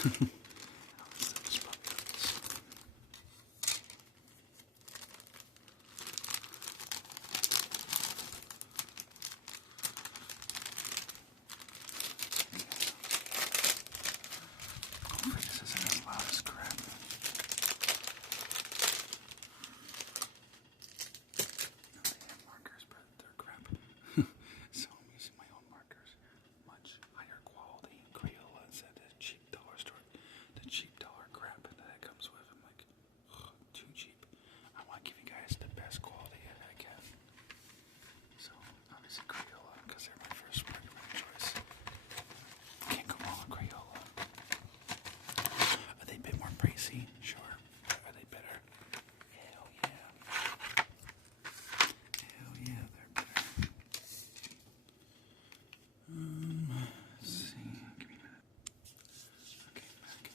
Hopefully this isn't as loud as crap. Markers, but they're crap. So I'm using my own markers. Much higher quality Crayola instead of the cheap dollar store. The cheap dollar crap that it comes with. I'm like, ugh, too cheap. I want to give you guys the best quality that I can. So obviously Crayola, because they're my first marker of choice. Can't go wrong with Crayola. Are they a bit more pricey? Sure. But are they better? Hell yeah. Hell yeah, they're better. Let's see. Give me a minute. Okay, back.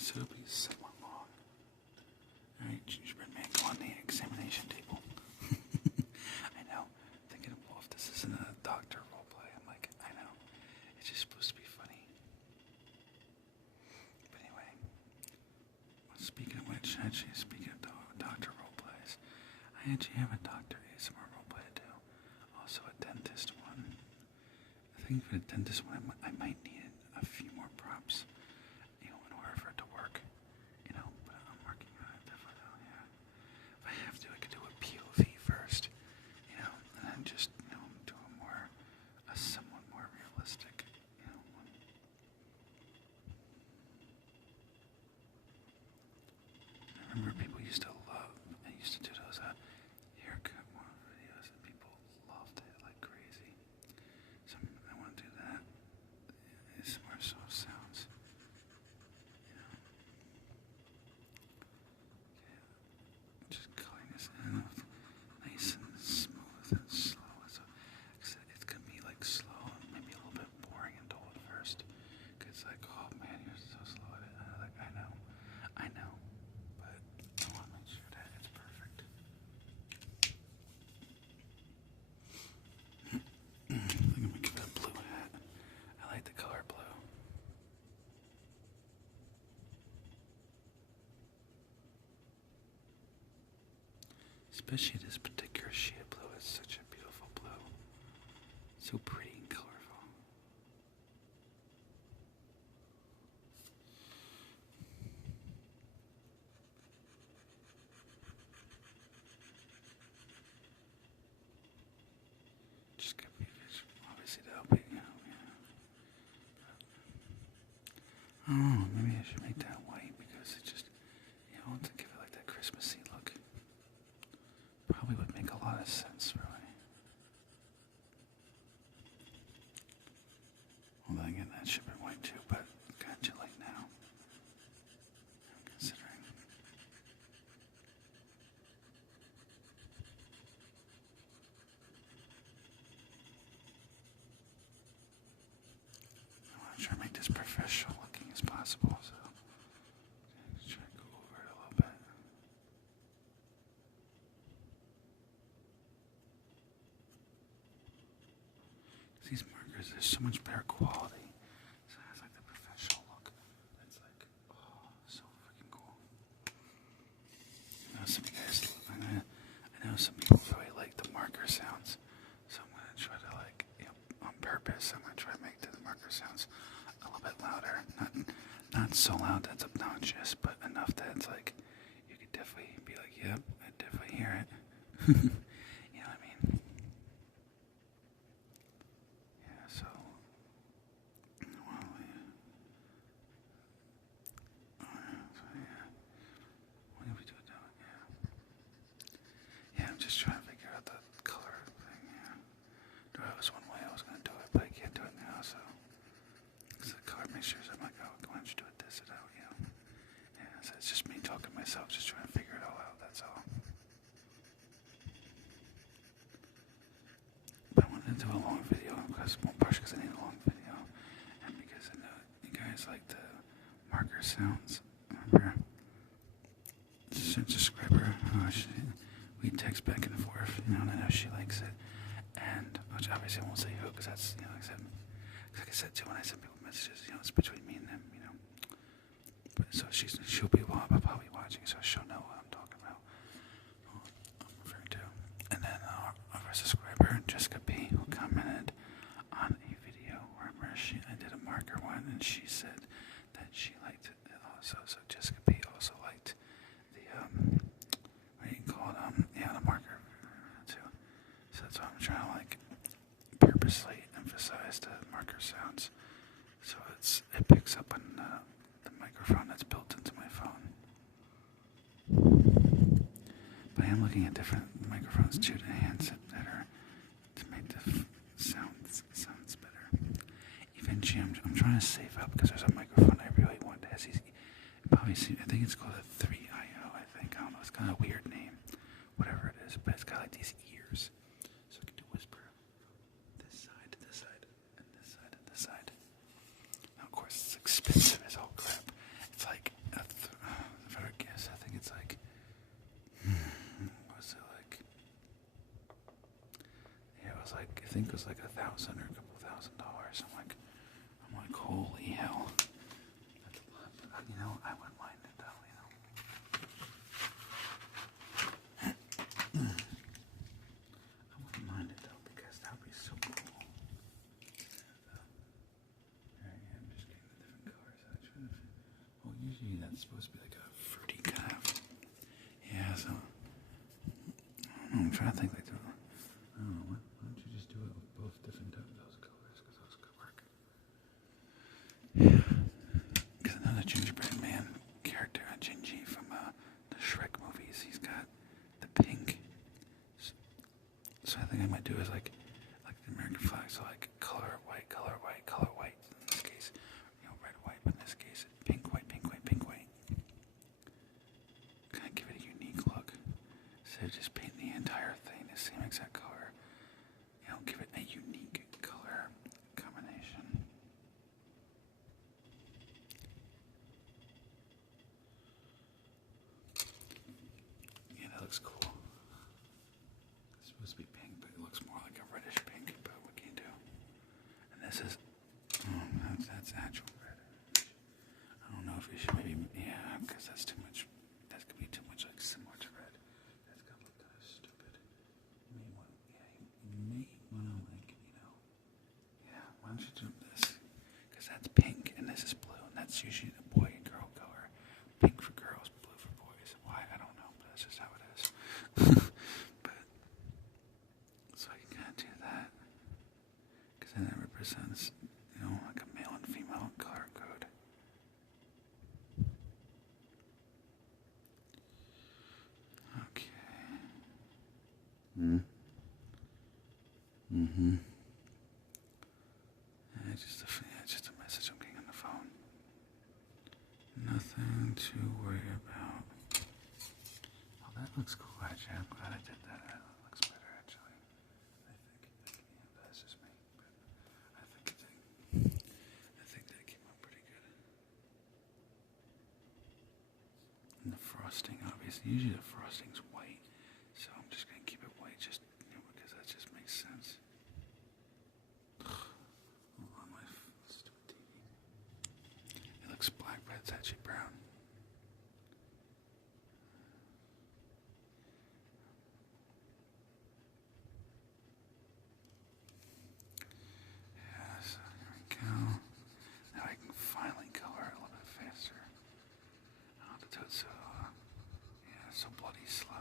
So it'll be somewhat long. Alright, gingerbread man, go on the examination table. I know. Thinking, well, if this isn't a doctor roleplay, I'm like, I know. It's just supposed to be funny. But anyway, speaking of which, actually, speaking of doctor roleplays, I actually have a doctor ASMR roleplay to do. Also a dentist one. I think for the dentist one, I might need a few more props, in order for it to work, but I'm working on it, definitely, yeah. If I have to, I could do a POV first, and then just, do a somewhat more realistic, one. I remember people used to do those haircut videos, and people loved it like crazy. So I want to do that. It's more soft sounds. Okay. Just cutting this in nice and smooth and slow. So it's gonna be like slow and maybe a little bit boring and dull at first. Cause it's like, oh man, you're so slow at it. I know, but I want to make sure that it's perfect. I think I'm gonna get that blue hat. I like the color blue. Especially this particular shade of blue. It's such a beautiful blue. So pretty and colorful. Just gotta be obviously to help it, yeah. I don't know, maybe I should make that white because it just, to give it like that Christmassy look. Probably would make a lot of sense, really. Well, then again, that should have been white too, but it's kind of too late now. I'm considering. I want to try to make this professional looking as possible, so let's try to go over it a little bit. These markers are so much better quality, so it has like the professional look. That's like, oh, so freaking cool. I know some of you guys, I know some people really like the marker sounds, so I'm gonna try to on purpose, I'm gonna try to make the marker sounds a little bit louder. Not so loud that it's obnoxious, but enough that it's like, you could definitely be like, yep, I definitely hear it. You know what I mean? Yeah, so, well, yeah. What did we do now? Yeah, I'm just trying to figure out the color thing, yeah. There was one way I was going to do it, but I can't do it now, so. Because the color mixtures, I'm like, oh, why don't you do it this and that, Yeah, so it's just me talking to myself, just trying to figure it all out, that's all. But I wanted to do a long video, because I need a long video, and because I know you guys like the marker sounds. Remember? Subscriber, we text back and forth, and I know she likes it. And which obviously I won't say who, because that's, like I said, like I said too, when I send people messages, it's between me and them, But so she'll be probably watching, so she'll know what I'm talking about. I'm referring to. And then our subscriber, Jessica P, who commented on a video where I did a marker one, and she said that she liked it also. So Jessica P also liked the what do you call it? The marker too. So that's why I'm trying to purposely emphasize the marker sounds, so it picks up on the microphone that's built into my phone. But I am looking at different microphones too to enhance it better, to make the sounds better. Eventually, I'm trying to save up because there's a microphone I really want that has these. I think it's called a 3IO. I don't know. It's kind of a weird name, whatever it is. But it's got like these ears, so I can do whisper from this side to this side, and this side to this side. Now, of course, it's expensive as all crap. It's like if I would guess, I think it's like. What's it like? Yeah, it was like I think it was like $1,000 or a couple $1,000. I'm like, holy hell. That's a lot, but I wouldn't mind it though, I wouldn't mind it though, because that would be so cool. There I am, just getting the different colors. Well, usually that's supposed to be like a fruity kind of. Yeah, so. I'm trying to think like that. I don't know, why don't you just do it with both different those colors, because those could work. Yeah. Because another gingerbread man character, Gingy from the Shrek movies, he's got the pink. So I think I might do is like the American flag, so like color white, color white, color white. In this case, red, white, but in this case, pink, white, pink, white, pink, white. Kind of give it a unique look. Instead of just painting the entire thing the same exact color, give it a unique color combination. Yeah, that looks cool. It's supposed to be pink, but it looks more like a reddish pink, but what can you do? And this is, that's actual red. I don't know if you should maybe, because that's too much, that's going to be too much like similar to red. That's going to look kind of stupid. You may want to why don't you do this? Because that's pink and this is blue, and that's usually the boy and girl color. Pink for girls, blue for boys. Why? I don't know, but that's just how it is. But, so I can kind of do that. Because then that represents, like a male and female color code. Okay. It's just a message I'm getting on the phone. Nothing to worry about. Oh, that looks cool, actually. I'm glad I did that. That looks better, actually. I think. That's just me. But I think that came out pretty good. And the frosting, obviously. Usually the frosting's white. So I'm just going to keep it white just because that just makes sense. On my stupid TV. It looks black, but it's actually brown. Yes, there we go. Now I can finally color a little bit faster. I don't have to do it so bloody slow.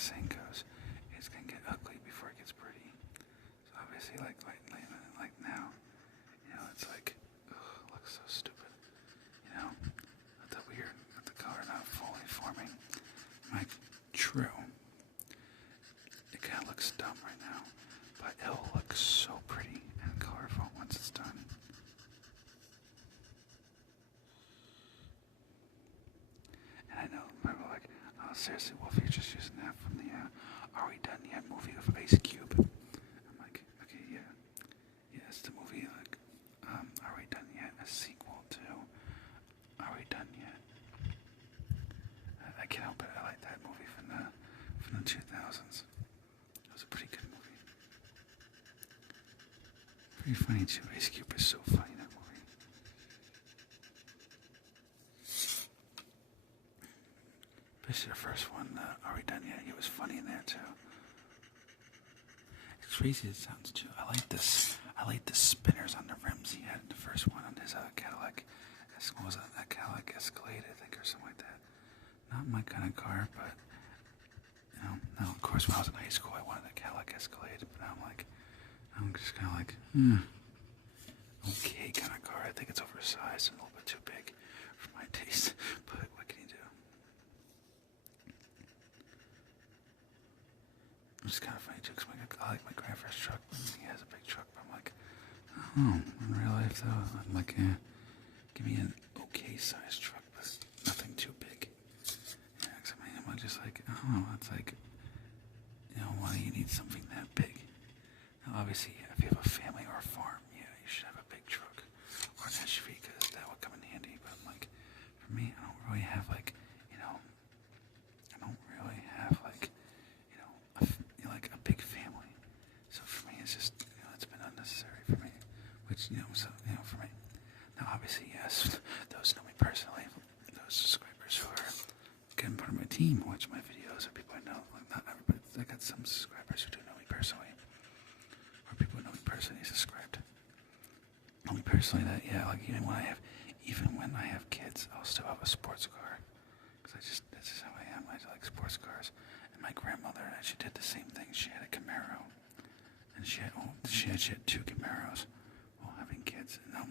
the saying goes, it's gonna get ugly before it gets pretty. So obviously, like now, it's like, ugh, it looks so stupid. With the color not fully forming. Like, true. It kind of looks dumb right now, but it'll look so pretty and colorful once it's done. And I know people are like, oh, seriously, Wolf, you're just using that from the Are We Done Yet movie with Ice Cube. I'm like, okay, yeah. Yeah, it's the movie, like, Are We Done Yet? A sequel to Are We Done Yet? I can't help it, I like that movie from the 2000s. It was a pretty good movie. Pretty funny, too. Ice Cube is so funny in that movie. Especially the first one, Are We Done Yet? He was funny in there, too. It's crazy it sounds, too. I like the spinners on the rims he had in the first one on his Cadillac. What was that? That Cadillac Escalade, I think, or something like that. Not my kind of car, but, now, of course, when I was in high school, I wanted a Cadillac Escalade, but now I'm just kind of like, okay kind of car. I think it's oversized and a little bit too big for my taste, but what can you do? It's kind of funny too, because I like my grandfather's truck. He has a big truck, but I'm like, oh, in real life though, I'm like, give me an okay sized truck, but nothing too big. Yeah, because I'm just like, oh, it's like, why do you need something that big? Now, obviously, if you have a family or a farm, yeah, you should have a big truck or an SUV, because that would come in handy. But I'm like, for me, I don't really have like, like a big family. So for me, it's just, it's been unnecessary for me. Which, for me. Now, obviously, yes, those know me personally, those subscribers who are getting part of my team, watch my videos, or people I know, like not everybody, I got some subscribers who do know me personally, or people who know me personally subscribed. Know me personally that, yeah, like even when I have kids, I'll still have a sports car. Because that's just how I am. I like sports cars. And my grandmother, she did the same thing. She had a Camaro. And she had two Camaros while having kids. And now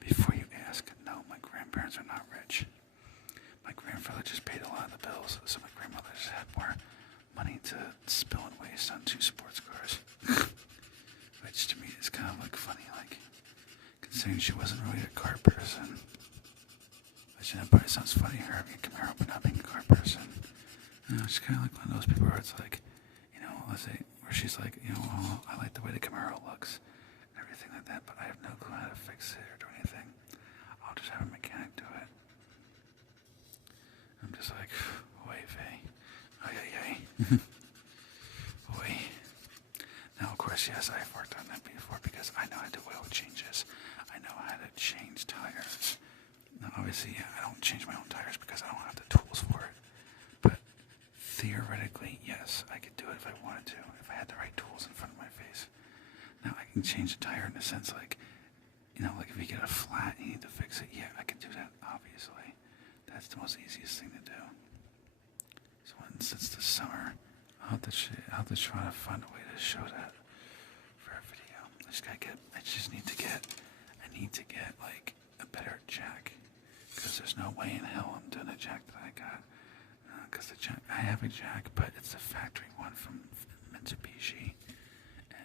before you ask, no, my grandparents are not rich. My grandfather just paid a lot of the bills, so my grandmother just had more money to spill and waste on two sports cars. Which to me is kind of like funny, like considering she wasn't really a car person. Which probably sounds funny, her having a Camaro but not being a car person. She's kind of like one of those people where it's like, let's say, where she's like, well, I like the way the Camaro looks and everything like that, but I have no clue how to fix it or do anything. I'll just have a mechanic do it. I'm just like, oy vey. Oy. Oy. Now, of course, yes, I've worked on that before because I know how to do oil changes. I know how to change tires. Now, obviously, I don't change my own tires because I don't have the tools for it. But theoretically, yes, I could do it if I wanted to, if I had the right tools in front of my face. Now, I can change the tire in a sense like, like if you get a flat and you need to fix it, yeah, I can do that, obviously. That's the most easiest thing to do. So once it's the summer, I'll have to try to find a way to show that for a video. I need to get like a better jack, because there's no way in hell I'm doing a jack that I got. Because I have a jack, but it's the factory one from Mitsubishi.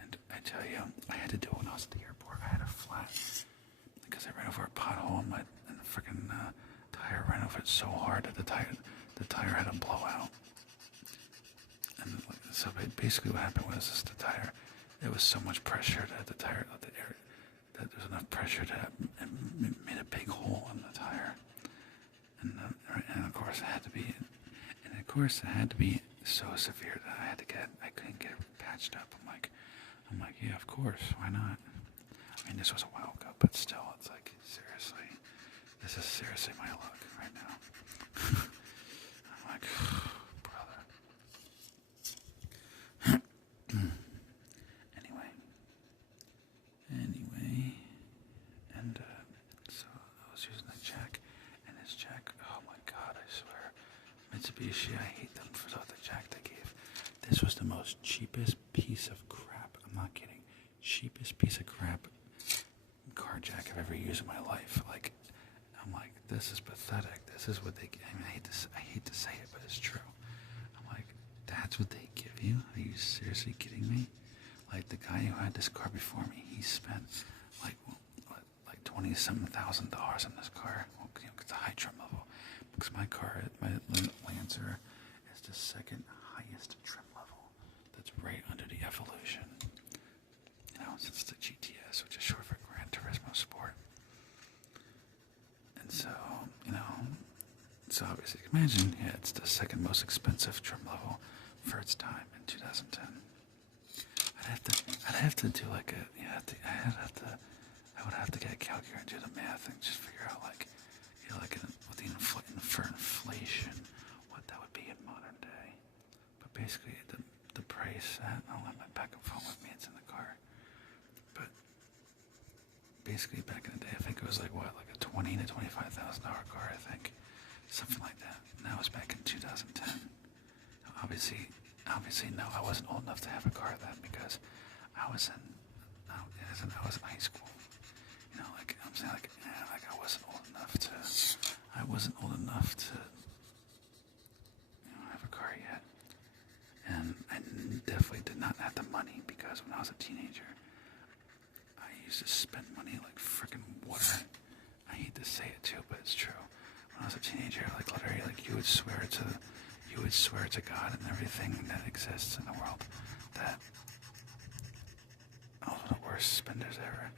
And I tell you, I had to do it when I was at the airport. I had a flat because I ran over a pothole and the freaking tire ran over it so hard that the tire had a blowout. And so basically what happened was the tire, there was so much pressure that that there was enough pressure that it made a big hole in the tire. And of course it had to be so severe that I couldn't get it patched up. I'm like, yeah, of course, why not? I mean, this was a while ago, but still, it's like, seriously, this is seriously my luck right now. I'm like, brother. Anyway, and so I was using the jack, and this jack, oh my god, I swear, Mitsubishi, I hate them for the the most cheapest piece of crap. I'm not kidding. Cheapest piece of crap car jack I've ever used in my life. Like, I'm like, this is pathetic. This is what they. I mean, I hate to say it, but it's true. I'm like, that's what they give you? Are you seriously kidding me? Like the guy who had this car before me, he spent like $27,000 on this car. Well, it's a high trim level because my car, my Lancer, is the second highest trim level. That's right under the Evolution. Since the GTS, which is short for Gran Turismo Sport. And so, so obviously, imagine, it's the second most expensive trim level for its time in 2010. I'd have to do like I would have to get a calculator and do the math and just figure out for inflation, what that would be in modern day. But basically, the price, I'll have my backup phone with me, it's in the car. But basically, back in the day, I think it was like a $20,000 to $25,000 car, I think, something like that. And that was back in 2010. Obviously, no, I wasn't old enough to have a car then because I was in high school. I'm saying, I wasn't old enough to have a car yet, and I definitely did not have the money because when I was a teenager, I used to spend money like freaking water. I hate to say it too, but it's true. When I was a teenager, literally, you would swear to God and everything that exists in the world that I was one of the worst spenders ever.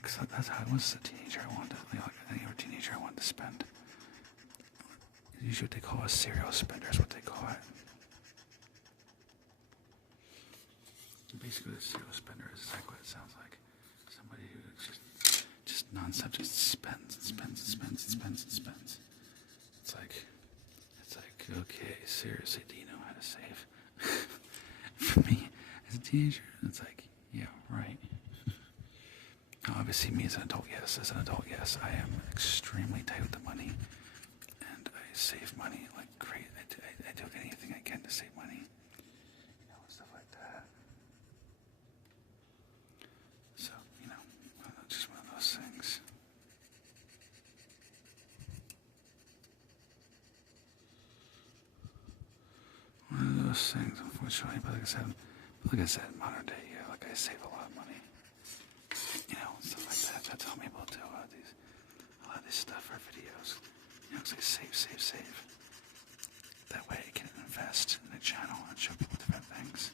Because that's how I was as a teenager. I wanted to spend. Usually what they call a serial spender is what they call it. Basically, a serial spender is exactly what it sounds like. Somebody who just non-stop just spends and spends and spends and spends and spends. It's like, okay, seriously, do you know how to save? For me, as a teenager, it's like, yeah, right. Obviously, me as an adult, yes. As an adult, yes, I am extremely tight with the money, and I save money like crazy. I do anything I can to save money, stuff like that. So, just one of those things. One of those things, unfortunately. But like I said, modern day, yeah, I save a lot of money. Stuff like that. That's how I'm able to do a lot of this stuff for videos. Because I save. That way I can invest in a channel and show people different things.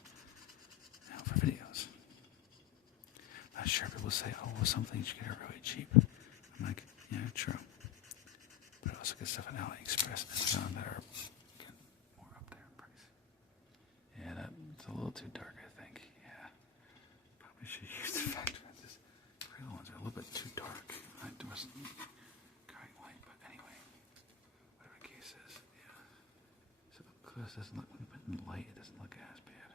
For videos. Not sure, people say, oh, well, some things you get are really cheap. I'm like, yeah, true. But I also get stuff on AliExpress and some that are more up there in price. Yeah, that's a little too dark, I think. Yeah. Probably should use the fact that this real ones are a little bit too dark. I wasn't going light, but anyway. Whatever the case is, yeah. So up close doesn't look, when you put it in light, it doesn't look as bad.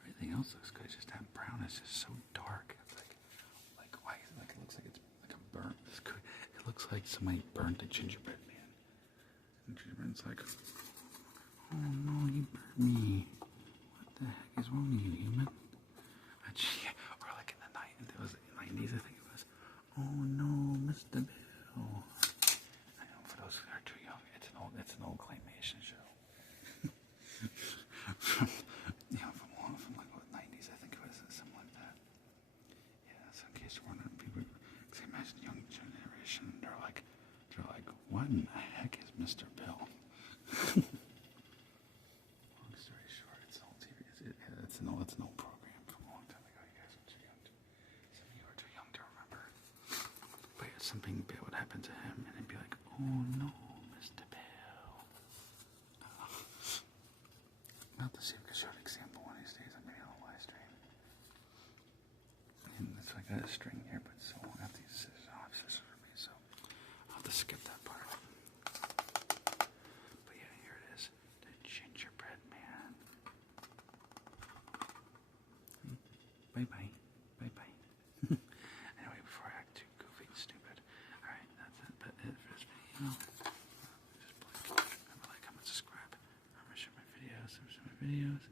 Everything else looks good, just that brown is just so dark. It's like why? It looks like it's like a burnt. It looks like somebody burnt a gingerbread man. And gingerbread's like, oh no, you burnt me. What the heck is wrong with you, human? Or like in the 90s, I think it was. Oh no, Mr. Bill. I know for those who are too young, it's an old claymation show. from like what 90s, I think it was something like that. Yeah, so in case you're wondering, people, because imagine the young generation, they're like, what in the heck is Mr. Bill? Long story short, it's an old TV. It's an old program from a long time ago. You guys are too young. Some of you are too young to remember. But yeah, something bad would happen to him, and he'd be like, oh no, Mr. Bill. Not to see if I could show an example one of these days. I'm maybe on a live stream. And that's why I got a string here, but so I won't have to use scissors. I'll have scissors for me, so I'll have to skip that part. But yeah, here it is. The gingerbread man. Bye-bye. Bye-bye. Anyway, before I act too goofy and stupid. Alright, that's it. But it for this video. Just play. Remember, videos.